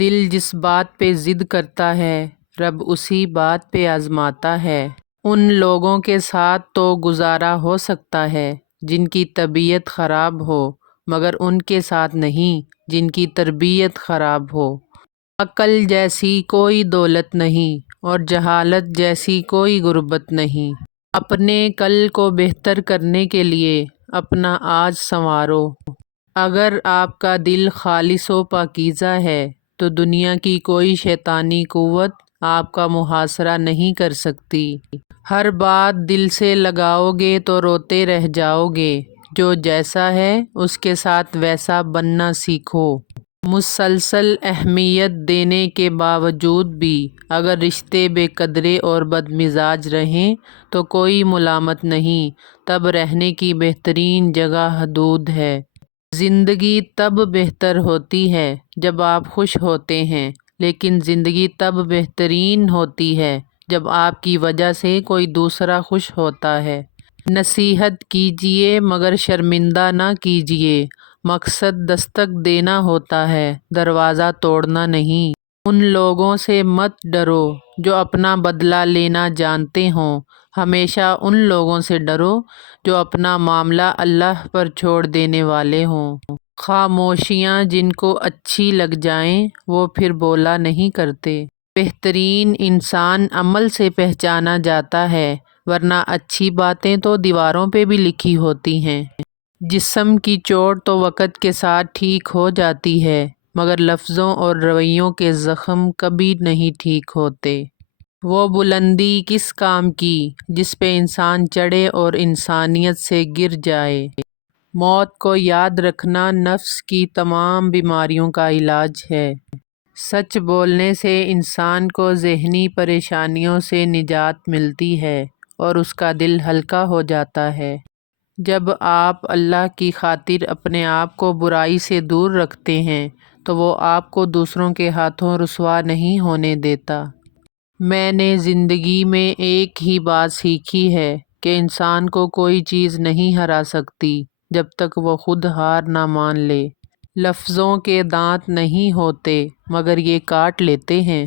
دل جس بات پہ ضد کرتا ہے رب اسی بات پہ آزماتا ہے۔ ان لوگوں کے ساتھ تو گزارا ہو سکتا ہے جن کی طبیعت خراب ہو، مگر ان کے ساتھ نہیں جن کی تربیت خراب ہو۔ عقل جیسی کوئی دولت نہیں اور جہالت جیسی کوئی غربت نہیں۔ اپنے کل کو بہتر کرنے کے لیے اپنا آج سنوارو۔ اگر آپ کا دل خالص و پاکیزہ ہے تو دنیا کی کوئی شیطانی قوت آپ کا محاصرہ نہیں کر سکتی۔ ہر بات دل سے لگاؤ گے تو روتے رہ جاؤ گے۔ جو جیسا ہے اس کے ساتھ ویسا بننا سیکھو۔ مسلسل اہمیت دینے کے باوجود بھی اگر رشتے بے قدرے اور بدمزاج رہیں تو کوئی ملامت نہیں، تب رہنے کی بہترین جگہ حدود ہے۔ زندگی تب بہتر ہوتی ہے جب آپ خوش ہوتے ہیں، لیکن زندگی تب بہترین ہوتی ہے جب آپ کی وجہ سے کوئی دوسرا خوش ہوتا ہے۔ نصیحت کیجیے مگر شرمندہ نہ کیجیے۔ مقصد دستک دینا ہوتا ہے، دروازہ توڑنا نہیں۔ ان لوگوں سے مت ڈرو جو اپنا بدلہ لینا جانتے ہوں، ہمیشہ ان لوگوں سے ڈرو جو اپنا معاملہ اللہ پر چھوڑ دینے والے ہوں۔ خاموشیاں جن کو اچھی لگ جائیں وہ پھر بولا نہیں کرتے۔ بہترین انسان عمل سے پہچانا جاتا ہے، ورنہ اچھی باتیں تو دیواروں پہ بھی لکھی ہوتی ہیں۔ جسم کی چوٹ تو وقت کے ساتھ ٹھیک ہو جاتی ہے، مگر لفظوں اور رویوں کے زخم کبھی نہیں ٹھیک ہوتے۔ وہ بلندی کس کام کی جس پہ انسان چڑھے اور انسانیت سے گر جائے۔ موت کو یاد رکھنا نفس کی تمام بیماریوں کا علاج ہے۔ سچ بولنے سے انسان کو ذہنی پریشانیوں سے نجات ملتی ہے اور اس کا دل ہلکا ہو جاتا ہے۔ جب آپ اللہ کی خاطر اپنے آپ کو برائی سے دور رکھتے ہیں تو وہ آپ کو دوسروں کے ہاتھوں رسوا نہیں ہونے دیتا۔ میں نے زندگی میں ایک ہی بات سیکھی ہے کہ انسان کو کوئی چیز نہیں ہرا سکتی جب تک وہ خود ہار نہ مان لے۔ لفظوں کے دانت نہیں ہوتے مگر یہ کاٹ لیتے ہیں۔